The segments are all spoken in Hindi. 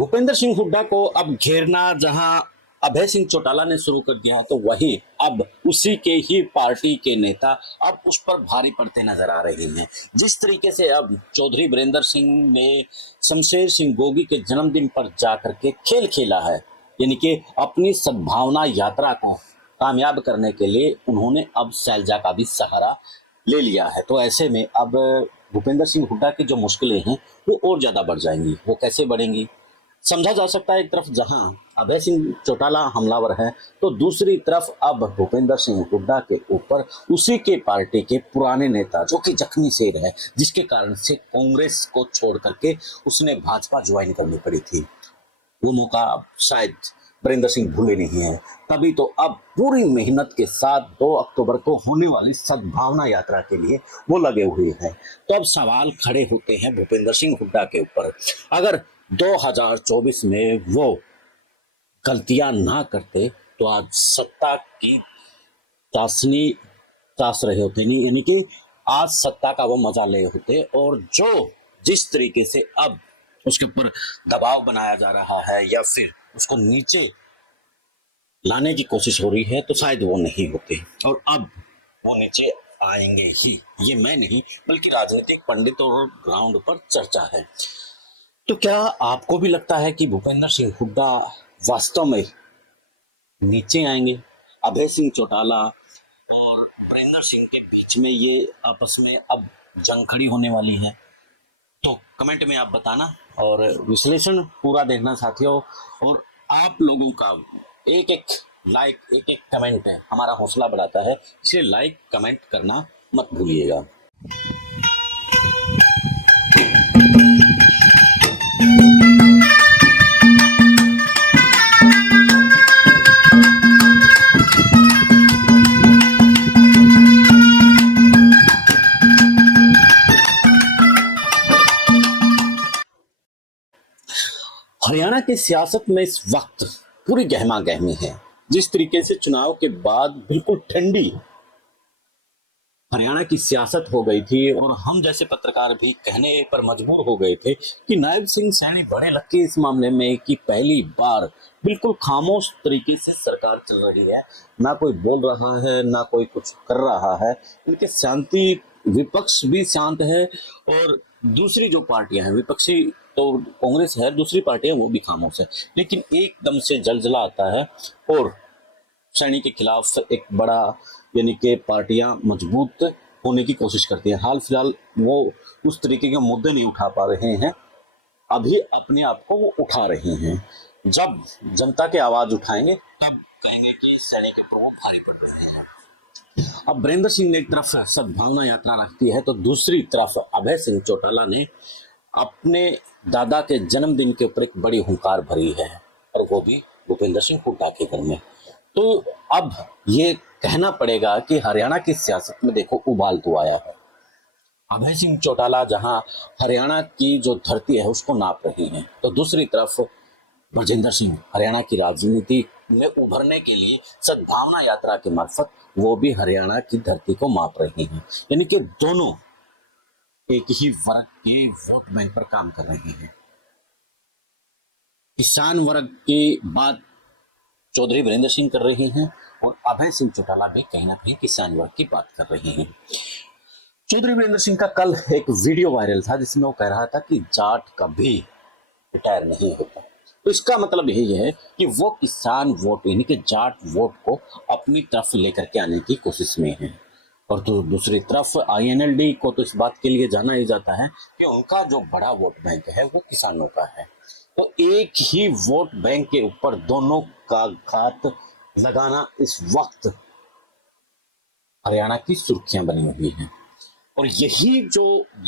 भूपेंद्र सिंह हुड्डा को अब घेरना जहां अभय सिंह चौटाला ने शुरू कर दिया है, तो वही अब उसी के ही पार्टी के नेता अब उस पर भारी पड़ते नजर आ रहे हैं। जिस तरीके से अब चौधरी वीरेंद्र सिंह ने शमशेर सिंह गोगी के जन्मदिन पर जाकर के खेल खेला है, यानी कि अपनी सद्भावना यात्रा को कामयाब करने के लिए उन्होंने अब शैलजा का भी सहारा ले लिया है। तो ऐसे में अब भूपेंद्र सिंह हुड्डा की जो मुश्किलें हैं वो और ज्यादा बढ़ जाएंगी। वो कैसे बढ़ेंगी समझा जा सकता है। एक तरफ जहां अभय सिंह चौटाला हमलावर है, तो दूसरी तरफ अब भूपेंद्र सिंह हुड्डा के ऊपर उसी के पार्टी के पुराने नेता जो कि जख्मी शेर है, जिसके कारण से कांग्रेस को छोड़ करके उसने भाजपा ज्वाइन करनी पड़ी थी। वो मौका अब शायद वीरेंद्र सिंह भूले नहीं है। तभी तो अब पूरी मेहनत के साथ 2 अक्टूबर को होने वाली सद्भावना यात्रा के लिए वो लगे हुए हैं। तो अब सवाल खड़े होते हैं भूपेंद्र सिंह हुड्डा के ऊपर। अगर 2024 में वो गलतियां ना करते तो आज सत्ता की चाशनी चाश रहे होते, नहीं यानी कि आज सत्ता का वो मजा ले होते। और जो जिस तरीके से अब उसके ऊपर दबाव बनाया जा रहा है या फिर उसको नीचे लाने की कोशिश हो रही है, तो शायद वो नहीं होते। और अब वो नीचे आएंगे ही, ये मैं नहीं बल्कि राजनीतिक पंडित और ग्राउंड पर चर्चा है। तो क्या आपको भी लगता है कि भूपेंद्र सिंह हुड्डा वास्तव में नीचे आएंगे? अभय सिंह चौटाला और वीरेंद्र सिंह के बीच में ये आपस में अब जंग खड़ी होने वाली है। तो कमेंट में आप बताना और विश्लेषण पूरा देखना साथियों। और आप लोगों का एक एक लाइक, एक एक कमेंट है हमारा हौसला बढ़ाता है, इसलिए लाइक कमेंट करना मत भूलिएगा। हरियाणा की सियासत में इस वक्त पूरी गहमा गहमी है। जिस तरीके से चुनाव के बाद बिल्कुल ठंडी हरियाणा की सियासत हो गई थी और हम जैसे पत्रकार भी कहने पर मजबूर हो गए थे कि नायब सिंह सैनी बड़े लक्की इस मामले में कि पहली बार बिल्कुल खामोश तरीके से सरकार चल रही है, ना कोई बोल रहा है ना कोई कुछ कर रहा है। इनके शांति, विपक्ष भी शांत है और दूसरी जो पार्टियां हैं विपक्षी तो कांग्रेस है, दूसरी पार्टियां वो भी खामोश है। लेकिन एकदम से जलजला आता है और सैनी के खिलाफ एक बड़ा यानी कि पार्टियां मजबूत होने की कोशिश करती हैं। हाल फिलहाल वो उस तरीके के मुद्दे नहीं उठा पा रहे हैं, अभी अपने आप को वो उठा रहे हैं। जब जनता की आवाज उठाएंगे तब कहेंगे कि सैनी के ऊपर वो भारी पड़ रहे हैं। अब वीरेंद्र सिंह ने एक तरफ सद्भावना यात्रा रखती है, तो दूसरी तरफ अभय सिंह चौटाला ने अपने दादा के जन्मदिन के ऊपर एक बड़ी हुंकार भरी है, और वो भी भूपेंद्र सिंह हुड्डा के घर में। तो अब ये कहना पड़ेगा कि हरियाणा की सियासत में देखो उबाल तो आया है। अभय सिंह चौटाला जहां हरियाणा की जो धरती है उसको नाप रही हैं, तो दूसरी तरफ ब्रजेंद्र सिंह हरियाणा की राजनीति में उभरने के लिए सद्भावना यात्रा के मार्फत वो भी हरियाणा की धरती को माप रहे हैं। यानी कि दोनों एक ही वर्ग के वोट बैंक पर काम कर रहे हैं। किसान वर्ग की बात चौधरी वीरेंद्र सिंह कर रहे हैं और अभय सिंह चौटाला भी कहीं ना कहीं किसान वर्ग की बात कर रहे हैं। चौधरी वीरेंद्र सिंह का कल एक वीडियो वायरल था जिसमें वो कह रहा था कि जाट कभी रिटायर नहीं होता। तो इसका मतलब यही है कि वो किसान वोट यानी कि जाट वोट को अपनी तरफ लेकर के आने की कोशिश में है। और तो दूसरी तरफ INLD को तो इस बात के लिए जाना ही जाता है कि उनका जो बड़ा वोट बैंक है वो किसानों का है। तो एक ही वोट बैंक के ऊपर दोनों का घात लगाना इस वक्त हरियाणा की सुर्खियां बनी हुई हैं। और यही जो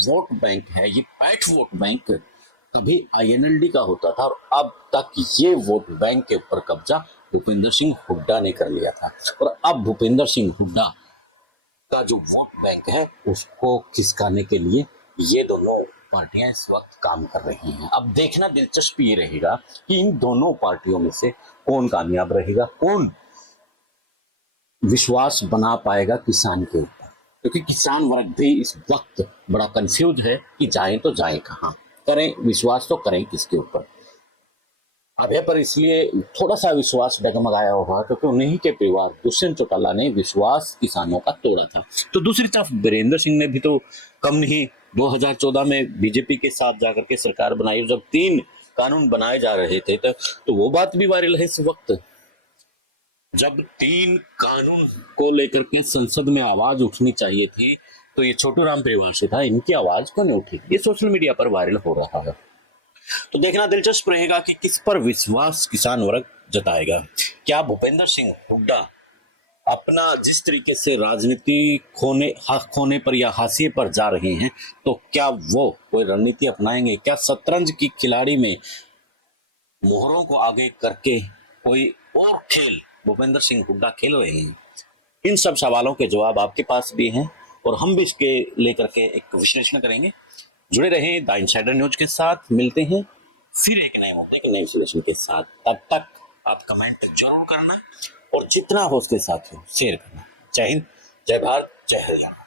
वोट बैंक है, ये पैठ वोट बैंक कभी INLD का होता था और अब तक ये वोट बैंक के ऊपर कब्जा भूपेंद्र सिंह हुड्डा ने कर लिया था। और अब भूपेंद्र सिंह हुड्डा का जो वोट बैंक है उसको खिसकाने के लिए ये दोनों पार्टियां इस वक्त काम कर रही हैं। अब देखना दिलचस्प ये रहेगा कि इन दोनों पार्टियों में से कौन कामयाब रहेगा, कौन विश्वास बना पाएगा किसान के ऊपर, क्योंकि किसान वर्ग भी इस वक्त बड़ा कंफ्यूज है कि जाएं तो जाएं कहां, करें विश्वास तो करें किसके ऊपर। अभय पर इसलिए थोड़ा सा विश्वास डगमगाया हुआ क्योंकि उन्हीं के परिवार दुष्यंत चौटाला ने विश्वास किसानों का तोड़ा था। तो दूसरी तरफ वीरेंद्र सिंह ने भी तो कम नहीं, 2014 में बीजेपी के साथ जाकर के सरकार बनाई, जब 3 कानून बनाए जा रहे थे तो वो बात भी वायरल है इस वक्त। जब 3 कानून को लेकर के संसद में आवाज उठनी चाहिए थी तो ये छोटू राम परिवार से था, इनकी आवाज क्यों नहीं उठी? ये सोशल मीडिया पर वायरल हो रहा है। तो देखना दिलचस्प रहेगा कि किस पर विश्वास किसान वर्ग जताएगा। क्या भूपेंद्र सिंह हुड्डा अपना जिस तरीके से राजनीति खोने पर या हाशिए पर जा रहे हैं, तो क्या वो कोई रणनीति अपनाएंगे? क्या शतरंज की खिलाड़ी में मोहरों को आगे करके कोई और खेल भूपेंद्र सिंह हुड्डा खेल रहे हैं? इन सब सवालों के जवाब आपके पास भी हैं और हम भी इसके लेकर के एक विश्लेषण करेंगे। जुड़े रहें द इनसाइडर न्यूज के साथ। मिलते हैं फिर एक नए मुद्दे के नए विश्लेषण के साथ। तब तक आप कमेंट जरूर करना और जितना हो उसके साथ शेयर करना। जय हिंद, जय भारत, जय हरियाणा।